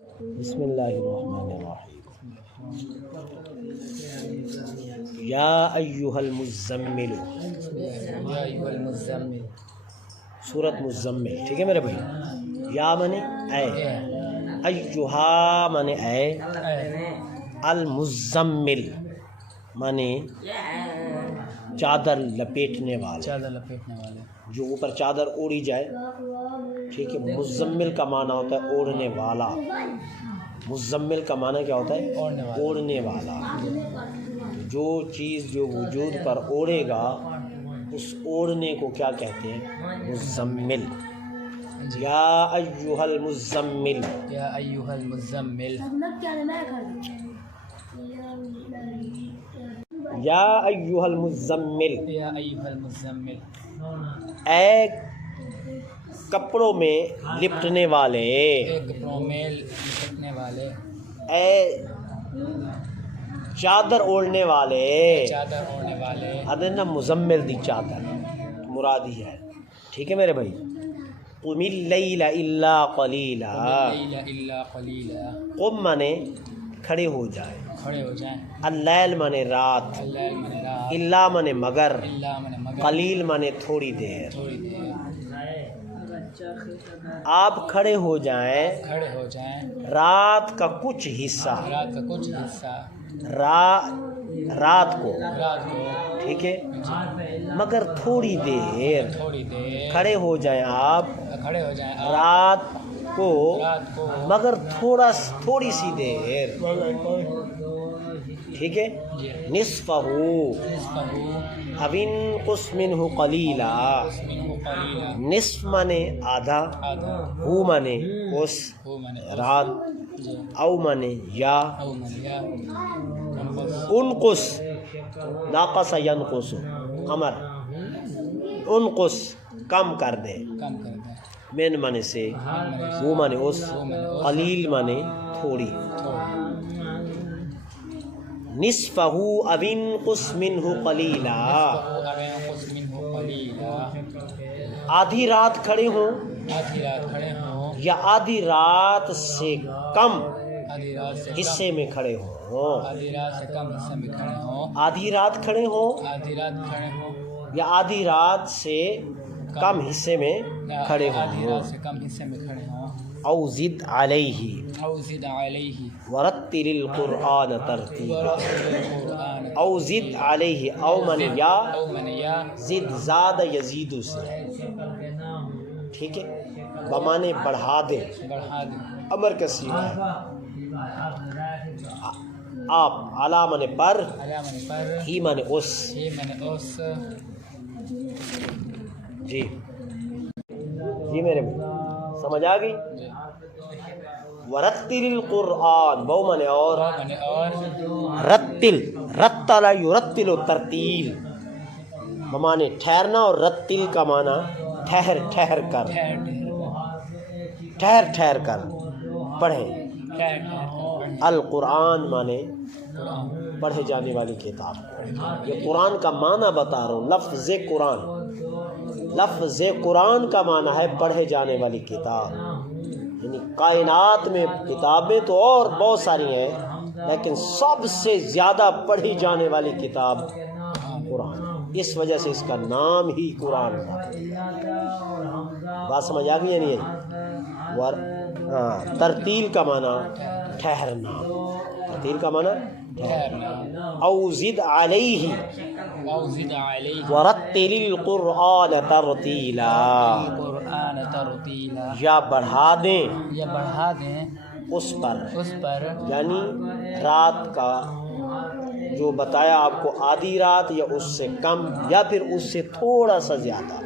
بسم اللہ الرحمن الرحیم۔ یا ایہا المزمل، سورۃ مزمل، ٹھیک ہے میرے بھائی۔ یا منے اے، ایہا منے اے، المزمل منے چادر لپیٹنے والے، جو اوپر چادر اوڑی جائے، ٹھیک ہے۔ مزمل کا معنی ہوتا ہے اوڑھنے والا۔ مزمل کا معنی کیا ہوتا ہے؟ اوڑھنے والا۔ جو چیز جو وجود پر اوڑھے گا اس اوڑھنے کو کیا کہتے ہیں؟ مزمل۔ یا ایہا المزمل، یا ایہا المزمل، یا ایہا المزمل، یا ایہا المزمل، اے کپڑوں میں لپٹنے والے، ایک کپڑوں میں لپٹنے والے، اے چادر اوڑھنے والے، چادر اوڑھنے والے، ادنا مزمل دی چادر مرادی ہے، ٹھیک ہے میرے بھائی۔ قم اللیل الا قلیلا، اللیل الا قلیلا، قم مانے کھڑے ہو جائے، کھڑے ہو جائیں، اللیل مانے رات، اللیل من رات، الا مانے مگر، الا من مگر، قلیل مانے تھوڑی دیر۔ تھوڑی دیر، آپ کھڑے ہو جائیں کھڑے ہو جائیں، رات کا کچھ حصہ، رات کا کچھ حصہ، رات کو، رات کو، ٹھیک ہے، مگر تھوڑی دیر تھوڑی دیر، کھڑے ہو جائیں آپ کھڑے ہو جائیں آپ، رات کو، رات کو، مگر تھوڑی سی دیر، ٹھیک ہے۔ نصفہ نصفہ، او انقص منہ قلیلا، منہ قلیلا، نصف مانے آدھا، آدھا، ہو مانے اس ہو من رات، جی، او مانے یا، او من یا، انقص، انقص ناقص ینقص امر، انقص کم کر دے، کم کر دیں، من مانے سے، وہ مانے اس، قلیل مانے تھوڑی۔ نصفہ او انقص منہ قلیلا، آدھی رات کھڑے ہوں آدھی رات کھڑے ہوں، یا آدھی رات سے کم آدھی رات سے حصے میں کھڑے ہوں، آدھی رات سے کم حصے میں کھڑے ہوں، آدھی رات کھڑے ہوں آدھی رات کھڑے ہوں، یا آدھی رات سے کم حصے میں یا کھڑے آدھی ہوں۔ رات سے کم حصے میں کھڑے ہوں، او زد علیہ او زد علیہ، ورتل القرآن ترتیلا، ورتل القرآن، او زد علیہ، او من یا، او من یا، زد زاد یزید سے، ٹھیک ہے، بمانے بڑھا دے، بڑھا دیں، امر کا صیغہ ہے۔ آپ، علی من پر، علی من پر، ہی من اس، ہی من اس، جی جی میرے بھائی سمجھ آ گئی۔ ورتل القرآن، بو من اور، او من اور، رتل، رتل یرتل ترتیل، بمانے ٹھہرنا، اور رتل کا معنی ٹھہر ٹھہر کر، ٹھہر ٹھہر ٹھہر کر پڑھیں۔ ٹھہر القرآن مانے قرآن، پڑھے جانے والی کتاب۔ یہ قرآن کا معنی بتا رہا ہوں، لفظ قرآن، لفظ قرآن کا معنی ہے پڑھے جانے والی کتاب۔ یعنی کائنات میں کتابیں تو اور بہت ساری ہیں، لیکن سب سے زیادہ پڑھی جانے والی کتاب قرآن، اس وجہ سے اس کا نام ہی قرآن ہے۔ بات سمجھ آ گئی یا نہیں؟ ترتیل کا معنی ٹھہرنا، ترتیل کا معنی ٹھہرنا، او زد علیہ او زد علیہ، ورتل القرآن ترتیلا، قرآن ترتیلا، یا بڑھا دیں یا بڑھا دیں اس پر، اس پر، یعنی رات کا جو بتایا آپ کو، آدھی رات یا اس سے کم یا پھر اس سے تھوڑا سا زیادہ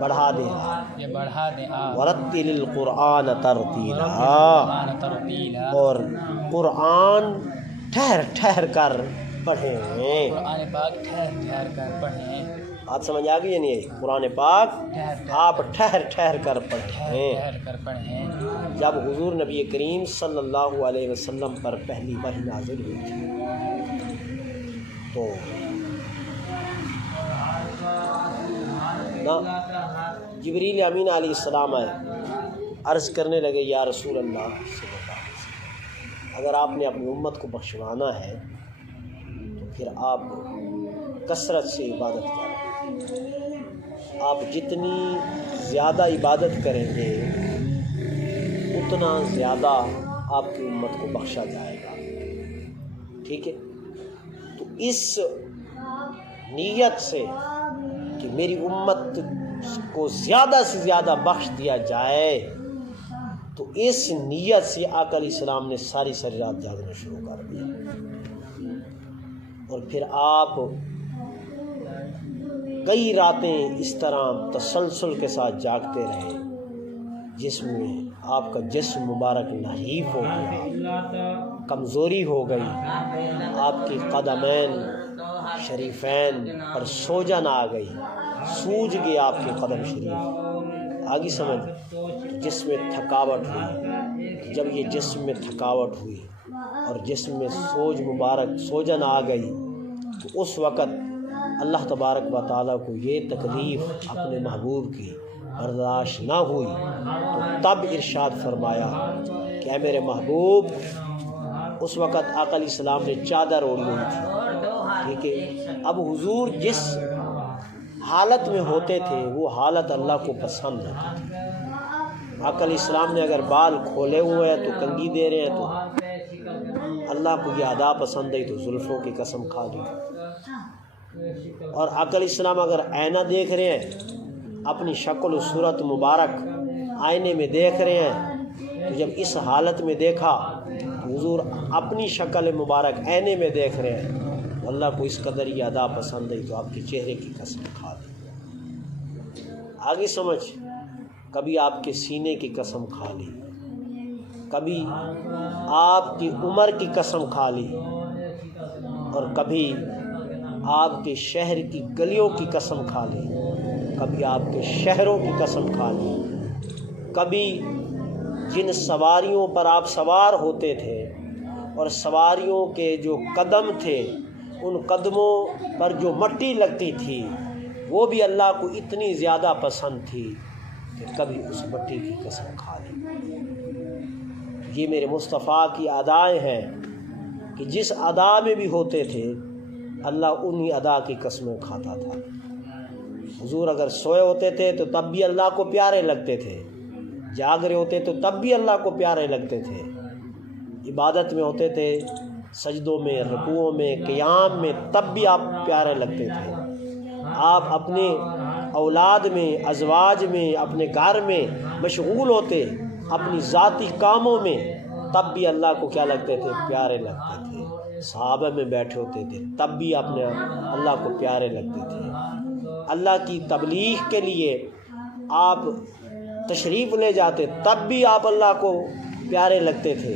بڑھا دیں آپ۔ یا بڑھا دیں آپ، ورتل القرآن ترتیلا، قرآن ترتیلا، اور قرآن ٹھہر ٹھہر کر پڑھیں۔ قرآن پاک ٹھہر ٹھہر کر پڑھیں، بات سمجھ آ گئی یا نہیں؟ قرآن پاک ٹھہر آپ ٹھہر ٹھہر کر پڑھیں۔ ٹھہر کر پڑھیں۔ جب حضور نبی کریم صلی اللہ علیہ وسلم پر پہلی وحی نازل ہوئی تھی تو جبریل امین علیہ السلام آئے، عرض کرنے لگے یا رسول اللہ صلی اللہ علیہ وسلم، اگر آپ نے اپنی امت کو بخشوانا ہے تو پھر آپ کثرت سے عبادت کریں. آپ جتنی زیادہ عبادت کریں گے اتنا زیادہ آپ کی امت کو بخشا جائے گا. ٹھیک ہے؟ تو اس نیت سے کہ میری امت کو زیادہ سے زیادہ بخش دیا جائے، تو اس نیت سے آقا علیہ السلام نے ساری رات جاگنا شروع کر دیا. اور پھر آپ کئی راتیں اس طرح تسلسل کے ساتھ جاگتے رہے جس میں آپ کا جسم مبارک نحیف ہو گیا، کمزوری ہو گئی، آپ کی قدمین شریفین پر سوجن آ گئی، سوج گیا آپ کے قدم شریف. آگے سمجھ، جسم میں تھکاوٹ ہوئی. جب یہ جسم میں تھکاوٹ ہوئی اور جسم میں سوجن آ گئی تو اس وقت اللہ تبارک و تعالیٰ کو یہ تکلیف اپنے محبوب کی برداشت نہ ہوئی، تو تب ارشاد فرمایا کہ اے میرے محبوب. اس وقت آقا علیہ السلام نے چادر اوڑھی ہوئی تھی. ٹھیک ہے؟ اب حضور جس حالت میں ہوتے تھے وہ حالت اللہ کو پسند ہوتی تھی. آقا علیہ السلام نے اگر بال کھولے ہوئے ہیں تو کنگھی دے رہے ہیں تو اللہ کو یہ ادا پسند ہے تو زلفوں کی قسم کھا لی. اور آقا علیہ السلام اگر آئینہ دیکھ رہے ہیں، اپنی شکل و صورت مبارک آئینے میں دیکھ رہے ہیں، تو جب اس حالت میں دیکھا تو حضور اپنی شکل مبارک آئینے میں دیکھ رہے ہیں، تو اللہ کو اس قدر یہ ادا پسند ہے تو آپ کے چہرے کی قسم کھا لی. آگے سمجھ، کبھی آپ کے سینے کی قسم کھا لی، کبھی آپ کی عمر کی قسم کھا لی، اور کبھی آپ کے شہر کی گلیوں کی قسم کھا لی، کبھی آپ کے شہروں کی قسم کھا لی، کبھی جن سواریوں پر آپ سوار ہوتے تھے اور سواریوں کے جو قدم تھے ان قدموں پر جو مٹی لگتی تھی وہ بھی اللہ کو اتنی زیادہ پسند تھی کہ کبھی اس مٹی کی قسم کھا لی. یہ میرے مصطفیٰ کی ادائیں ہیں کہ جس ادا میں بھی ہوتے تھے اللہ انہی ادا کی قسمیں کھاتا تھا. حضور اگر سوئے ہوتے تھے تو تب بھی اللہ کو پیارے لگتے تھے، جاگ رہے ہوتے تو تب بھی اللہ کو پیارے لگتے تھے، عبادت میں ہوتے تھے، سجدوں میں، رکوعوں میں، قیام میں، تب بھی آپ پیارے لگتے تھے. آپ اپنے اولاد میں، ازواج میں، اپنے گھر میں مشغول ہوتے اپنی ذاتی کاموں میں، تب بھی اللہ کو کیا لگتے تھے؟ پیارے لگتے تھے. صحابہ میں بیٹھے ہوتے تھے تب بھی اپنے اللہ کو پیارے لگتے تھے. اللہ کی تبلیغ کے لیے آپ تشریف لے جاتے تب بھی آپ اللہ کو پیارے لگتے تھے.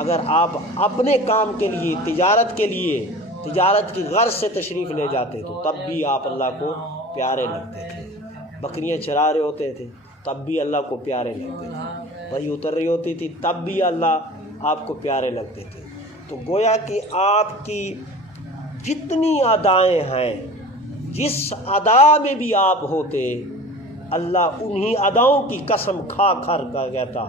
اگر آپ اپنے کام کے لیے، تجارت کے لیے، تجارت کی غرض سے تشریف لے جاتے تو تب بھی آپ اللہ کو پیارے لگتے تھے. بکریاں چرا رہے ہوتے تھے تب بھی اللہ کو پیارے لگتے تھے. وہی اتر رہی ہوتی تھی تب بھی اللہ آپ کو پیارے لگتے تھے. تو گویا کہ آپ کی جتنی ادائیں ہیں، جس ادا میں بھی آپ ہوتے، اللہ انہی اداؤں کی قسم کھا کر کہتا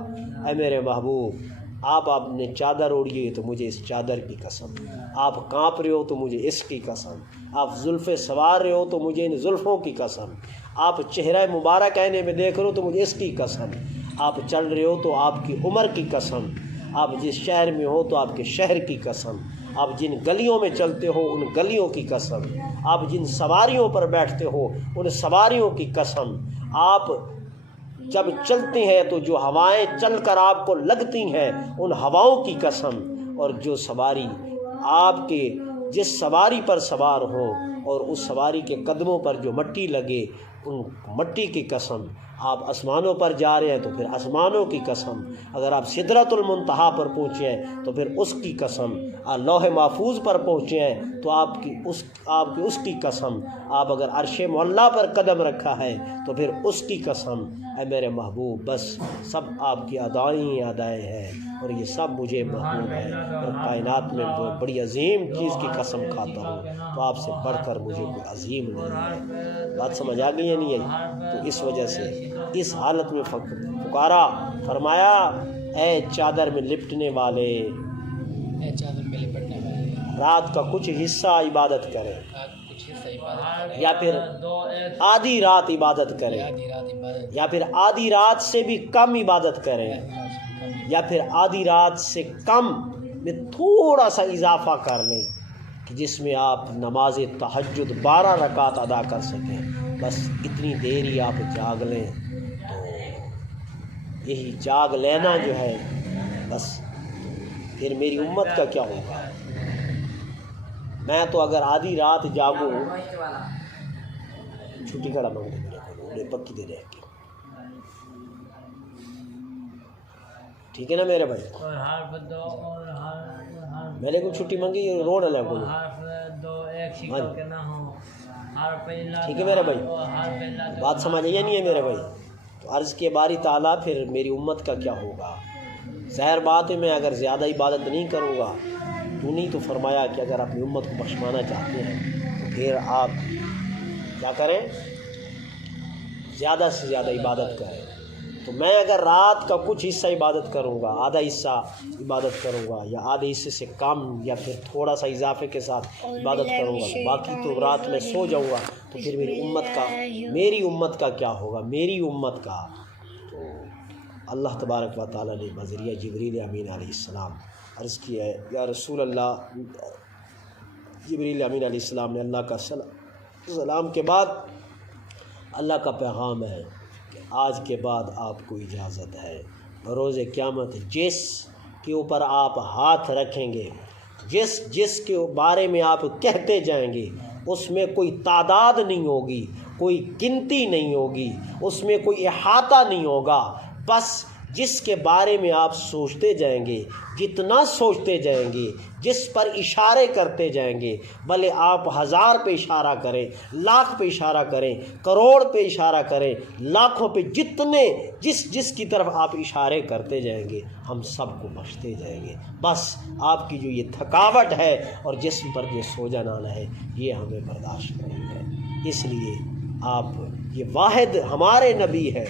اے میرے محبوب آپ نے چادر اوڑھی ہے تو مجھے اس چادر کی قسم، آپ کانپ رہے ہو تو مجھے اس کی قسم، آپ زلفیں سوار رہے ہو تو مجھے ان زلفوں کی قسم، آپ چہرہ مبارک آئینے میں دیکھ رہے ہو تو مجھے اس کی قسم، آپ چل رہے ہو تو آپ کی عمر کی قسم، آپ جس شہر میں ہو تو آپ کے شہر کی قسم، آپ جن گلیوں میں چلتے ہو ان گلیوں کی قسم، آپ جن سواریوں پر بیٹھتے ہو ان سواریوں کی قسم، آپ جب چلتے ہیں تو جو ہوائیں چل کر آپ کو لگتی ہیں ان ہواؤں کی قسم، اور جو سواری آپ کے جس سواری پر سوار ہو اور اس سواری کے قدموں پر جو مٹی لگے ان مٹی کی قسم. آپ آسمانوں پر جا رہے ہیں تو پھر آسمانوں کی قسم، اگر آپ سدرۃ المنتہا پر پہنچے ہیں تو پھر اس کی قسم، لوح محفوظ پر پہنچے ہیں تو آپ کی اس کی قسم، آپ اگر عرش معلیٰ پر قدم رکھا ہے تو پھر اس کی قسم. اے میرے محبوب بس سب آپ کی ادائیں ہیں اور یہ سب مجھے محبوب ہے، اور کائنات میں بڑی عظیم چیز کی قسم کھاتا ہوں تو آپ سے بڑھ کر مجھے کوئی عظیم نہیں ہے. بات سمجھ آ گئی ہے نہیں ہے؟ تو اس وجہ سے اس حالت میں پکارا، فرمایا اے چادر میں لپٹنے والے اے چادر میں لپٹنے والے رات کا کچھ حصہ عبادت کرے رات کو کچھ حصہ عبادت کرے یا پھر آدھی رات عبادت کرے آدھی رات عبادت یا پھر آدھی رات سے بھی کم عبادت کرے یا پھر آدھی رات سے کم میں تھوڑا سا اضافہ کر لیں کہ جس میں آپ نماز تہجد 12 رکعت ادا کر سکیں، بس اتنی دیر ہی آپ جاگ لیں تو یہی جاگ لینا جو ہے بس پھر میری امت کا کیا ہوگا؟ میں تو اگر آدھی رات جاگوں چھٹی کڑا مانگ دے میرے کو انہیں پکی دے رہے کی ٹھیک ہے نا میرے بھائی، میرے کو چھٹی مانگی رو نہ لگو ٹھیک ہے میرے بھائی، بات سمجھ آئی نہیں ہے میرے بھائی؟ تو عرض کے باری تعالیٰ پھر میری امت کا کیا ہوگا؟ ظاہر بات ہے میں اگر زیادہ عبادت نہیں کروں گا تو نہیں تو فرمایا کہ اگر اپنی امت کو بخشوانا چاہتے ہیں تو پھر آپ کیا کریں؟ زیادہ سے زیادہ عبادت کریں۔ تو میں اگر رات کا کچھ حصہ عبادت کروں گا، آدھا حصہ عبادت کروں گا یا آدھے حصے سے کم یا پھر تھوڑا سا اضافے کے ساتھ عبادت کروں گا، باقی تو رات میں سو جاؤں گا، تو پھر میری امت کا کیا ہوگا؟ میری امت کا تو اللہ تبارک و تعالیٰ نے بذریعہ جبریل امین علیہ السلام عرض کیا ہے، یا رسول اللہ، جبریل امین علیہ السلام نے اللہ کا سلام کے بعد اللہ کا پیغام ہے کہ آج کے بعد آپ کو اجازت ہے بروز قیامت جس کے اوپر آپ ہاتھ رکھیں گے، جس کے بارے میں آپ کہتے جائیں گے، اس میں کوئی تعداد نہیں ہوگی، کوئی گنتی نہیں ہوگی، اس میں کوئی احاطہ نہیں ہوگا، بس جس کے بارے میں آپ سوچتے جائیں گے، جتنا سوچتے جائیں گے، جس پر اشارے کرتے جائیں گے، بھلے آپ 1000 پہ اشارہ کریں، لاکھ پہ اشارہ کریں، کروڑ پہ اشارہ کریں، لاکھوں پہ، جتنے جس کی طرف آپ اشارے کرتے جائیں گے ہم سب کو بخشتے جائیں گے۔ بس آپ کی جو یہ تھکاوٹ ہے اور جسم پر جو سوجن آنا ہے یہ ہمیں برداشت نہیں ہے، اس لیے آپ یہ واحد ہمارے نبی ہے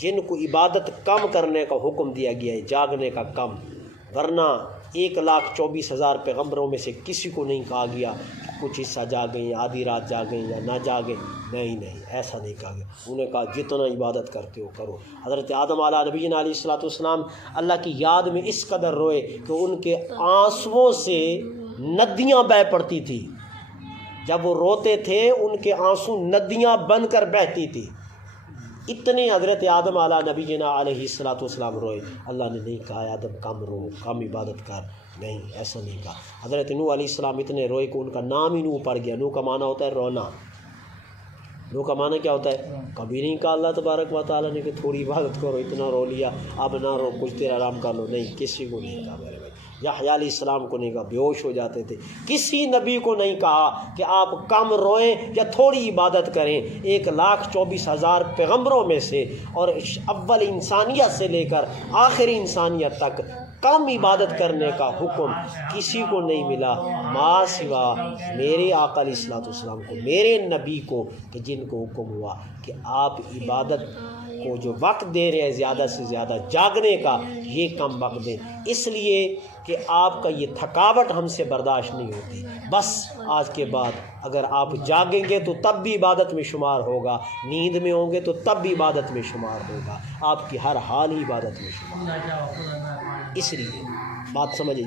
جن کو عبادت کم کرنے کا حکم دیا گیا ہے، جاگنے کا کم، ورنہ 1,24,000 پیغمبروں میں سے کسی کو نہیں کہا گیا کہ کچھ حصہ جاگیں یا آدھی رات جاگیں یا نہ جاگیں، نہیں ایسا نہیں کہا گیا، انہوں نے کہا جتنا عبادت کرتے ہو کرو۔ حضرت آدم علیہ نبینا علیہ الصلوۃ والسلام اللہ کی یاد میں اس قدر روئے کہ ان کے آنسوؤں سے ندیاں بہہ پڑتی تھی، جب وہ روتے تھے ان کے آنسو ندیاں بن کر بہتی تھی، اتنے حضرت آدم علیہ نبی جنا علیہ الصلوۃ والسلام روئے۔ اللہ نے نہیں کہا آدم کم رو، کم عبادت کر، نہیں ایسا نہیں کہا۔ حضرت نوح علیہ السلام اتنے روئے کہ ان کا نام ہی نوح پڑ گیا۔ نوح کا معنی ہوتا ہے رونا، نوح کا معنی کیا ہوتا ہے؟ کبھی نہیں کہا اللہ تبارک و تعالیٰ نے کہ تھوڑی عبادت کرو، اتنا رو لیا اب نہ رو، کچھ دیر آرام کر لو، نہیں، کسی کو نہیں کہا میرے بھائی۔ یحییٰ علیہ السلام کو نہیں کہا، بے ہوش ہو جاتے تھے۔ کسی نبی کو نہیں کہا کہ آپ کم روئیں یا تھوڑی عبادت کریں۔ 1,24,000 پیغمبروں میں سے اور اول انسانیت سے لے کر آخری انسانیت تک کم عبادت کرنے کا حکم کسی کو نہیں ملا ما سوا میرے آقا علیہ الصلوۃ والسلام کو، میرے نبی کو، کہ جن کو حکم ہوا کہ آپ عبادت کو جو وقت دے رہے ہیں زیادہ سے زیادہ جاگنے کا، یہ کم وقت دیں، اس لیے کہ آپ کا یہ تھکاوٹ ہم سے برداشت نہیں ہوتی۔ بس آج کے بعد اگر آپ جاگیں گے تو تب بھی عبادت میں شمار ہوگا، نیند میں ہوں گے تو تب بھی عبادت میں شمار ہوگا، آپ کی ہر حال ہی عبادت میں شمار ہوگا۔ اس لیے بات سمجھیے،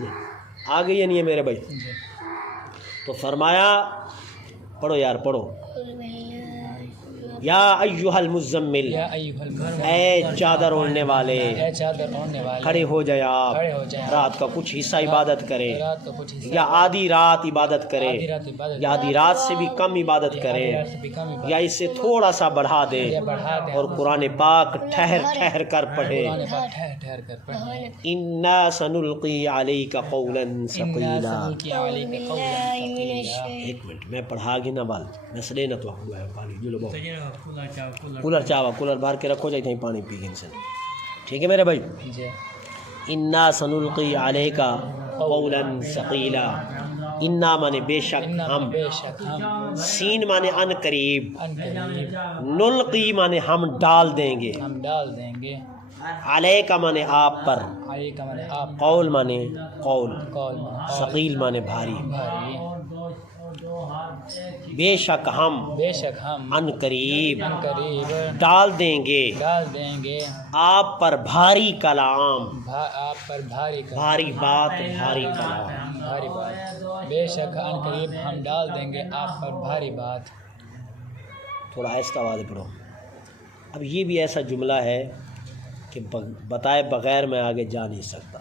آ گئی ہے نہیں ہے میرے بھائی؟ تو فرمایا، پڑھو یار پڑھو، یا ایھا المزمل، اے چادر اوڑھنے والے، کھڑے ہو جائے آپ، رات کا کچھ حصہ عبادت کرے یا آدھی رات عبادت کرے یا آدھی رات سے بھی کم عبادت کرے یا اس سے تھوڑا سا بڑھا دے، اور قرآن پاک ٹھہر ٹھہر کر پڑھے۔ انا سنلقی علیک قولا ثقیلا۔ ایک منٹ میں پڑھا گی نا بال مسئلے نہ تو ہوا ہے پانی جو لوگ کولر چاوا کولر بھر کے رکھو جائے پانی پی گئے، ٹھیک ہے میرے بھائی؟ انا سنلقی علیک قولا ثقیلا، انا مانے بے شک ہم، سین مانے ان قریب، نلقی مانے ہم ڈال دیں گے، علیکا مانے آپ پر، علی کا مانے آپ، قول مانے قول، قول ثقیل مانے بھاری، بھاری، بے شک ہم بے شک ہم ان قریب ان قریب ڈال دیں گے ڈال دیں گے آپ پر بھاری کلام، آپ پر بھاری بھاری بات، بھاری کلام۔ بھاری بات، بے شک ان قریب ہم ڈال دیں گے آپ پر بھاری بات۔ تھوڑا آہستہ آواز پڑھو۔ اب یہ بھی ایسا جملہ ہے کہ بتائے بغیر میں آگے جا نہیں سکتا۔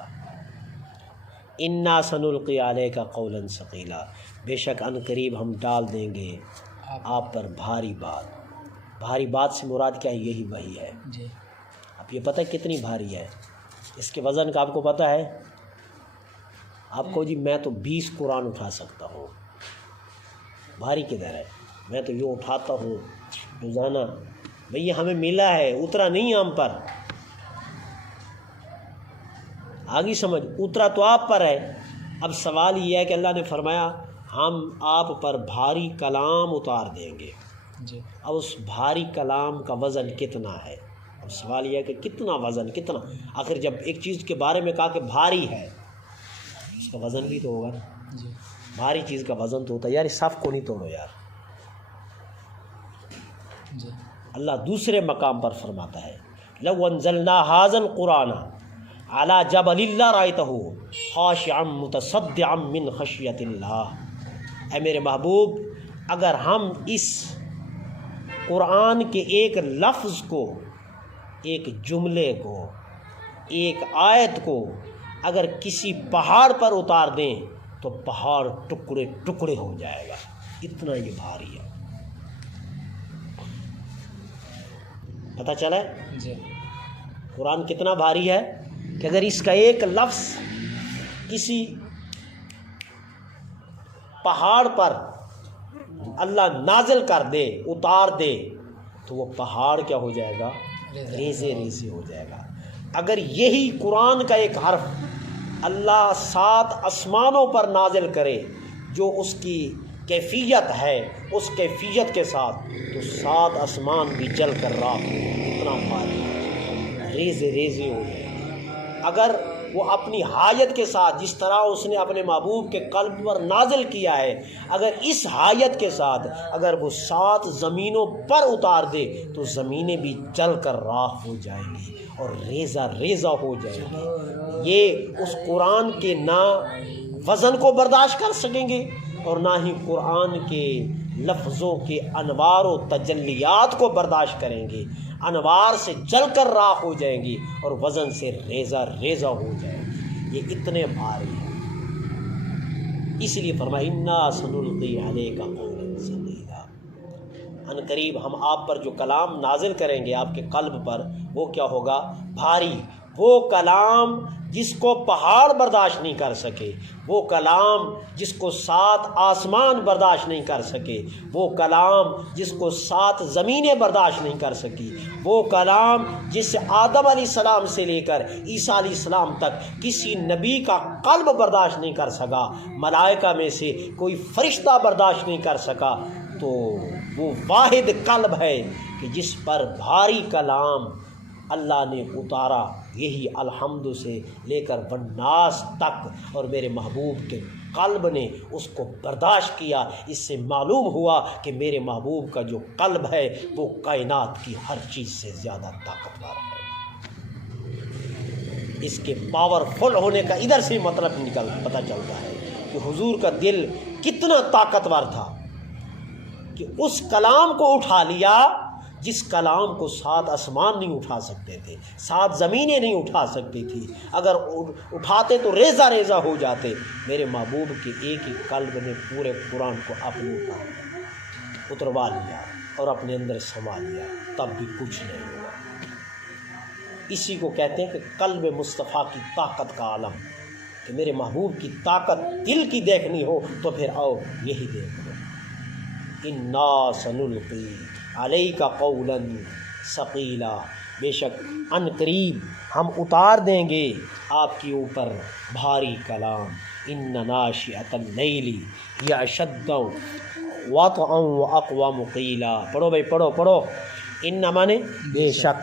انا سنلقی علیک قولا ثقیلا، بے شک ان قریب ہم ڈال دیں گے آپ پر بھاری بات۔ بھاری بات سے مراد کیا ہے؟ یہی وہی ہے۔ جی اب یہ پتہ ہے کتنی بھاری ہے؟ اس کے وزن کا آپ کو پتہ ہے؟ آپ کو جی میں تو 20 قرآن اٹھا سکتا ہوں۔ بھاری کدھر ہے؟ میں تو یہ اٹھاتا ہوں روزانہ۔ بھئی یہ ہمیں ملا ہے، اترا نہیں ہم پر۔ آگے سمجھ، اترا تو آپ پر ہے۔ اب سوال یہ ہے کہ اللہ نے فرمایا ہم آپ پر بھاری کلام اتار دیں گے۔ جی اب اس بھاری کلام کا وزن کتنا ہے؟ اب سوال یہ ہے کہ کتنا وزن، کتنا؟ آخر جب ایک چیز کے بارے میں کہا کہ بھاری ہے، اس کا وزن بھی تو ہوگا نا۔ جی بھاری چیز کا وزن تو ہوتا ہے۔ یار اس صف کو نہیں توڑو یار۔ جی اللہ دوسرے مقام پر فرماتا ہے لو انزلنا هذا القرآن على جبل لرأيته خاشعا متصدعا من خشیت اللہ۔ اے میرے محبوب، اگر ہم اس قرآن کے ایک لفظ کو، ایک جملے کو، ایک آیت کو اگر کسی پہاڑ پر اتار دیں تو پہاڑ ٹکڑے ٹکڑے ہو جائے گا، اتنا یہ بھاری ہے۔ پتہ چلا ہے جی قرآن کتنا بھاری ہے کہ اگر اس کا ایک لفظ کسی پہاڑ پر اللہ نازل کر دے، اتار دے، تو وہ پہاڑ کیا ہو جائے گا؟ ریزے ریزے ہو جائے گا۔ اگر یہی قرآن کا ایک حرف اللہ 7 آسمانوں پر نازل کرے جو اس کی کیفیت ہے، اس کیفیت کے ساتھ، تو 7 آسمان بھی جل کر راکھ ہو، اتنا بھاری ریزے ریزے ہو جائے گا۔ اگر وہ اپنی حایت کے ساتھ، جس طرح اس نے اپنے محبوب کے قلب پر نازل کیا ہے، اگر اس حایت کے ساتھ اگر وہ 7 زمینوں پر اتار دے تو زمینیں بھی جل کر راکھ ہو جائیں گی اور ریزہ ریزہ ہو جائیں گی۔ یہ اس قرآن کے نہ وزن کو برداشت کر سکیں گے اور نہ ہی قرآن کے لفظوں کے انوار و تجلیات کو برداشت کریں گے۔ انوار سے جل کر راکھ ہو جائیں گی اور وزن سے ریزہ ریزہ ہو جائیں گی۔ یہ اتنے بھاری ہیں، اس لیے فرمایا انا سنلقی علیک قولا ثقیلا، ان قریب ہم آپ پر جو کلام نازل کریں گے آپ کے قلب پر، وہ کیا ہوگا؟ بھاری۔ وہ کلام جس کو پہاڑ برداشت نہیں کر سکے، وہ کلام جس کو 7 آسمان برداشت نہیں کر سکے، وہ کلام جس کو 7 زمینیں برداشت نہیں کر سکی، وہ کلام جس سے آدم علیہ السلام سے لے کر عیسیٰ علیہ السلام تک کسی نبی کا قلب برداشت نہیں کر سکا، ملائکہ میں سے کوئی فرشتہ برداشت نہیں کر سکا، تو وہ واحد قلب ہے کہ جس پر بھاری کلام اللہ نے اتارا، یہی الحمد سے لے کر والناس تک، اور میرے محبوب کے قلب نے اس کو برداشت کیا۔ اس سے معلوم ہوا کہ میرے محبوب کا جو قلب ہے وہ کائنات کی ہر چیز سے زیادہ طاقتور ہے۔ اس کے پاورفل ہونے کا ادھر سے مطلب پتہ چلتا ہے کہ حضور کا دل کتنا طاقتور تھا کہ اس کلام کو اٹھا لیا جس کلام کو 7 آسمان نہیں اٹھا سکتے تھے، 7 زمینیں نہیں اٹھا سکتی تھی، اگر اٹھاتے تو ریزہ ریزہ ہو جاتے۔ میرے محبوب کے ایک ہی قلب نے پورے قرآن کو اپنے اتروا لیا اور اپنے اندر سما لیا، تب بھی کچھ نہیں ہوا۔ اسی کو کہتے ہیں کہ قلب مصطفیٰ کی طاقت کا عالم، کہ میرے محبوب کی طاقت دل کی دیکھنی ہو تو پھر آؤ یہی دیکھ لو۔ انا سنلقی علیک قولا ثقیلا، بے شک ان قریب ہم اتار دیں گے آپ کے اوپر بھاری کلام۔ ان ناشئۃ اللیل ہی اشد وطئا واقوم قیلا۔ پڑھو بھائی، پڑھو پڑھو۔ ان مانے بے شک،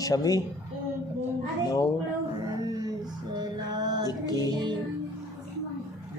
26 9 21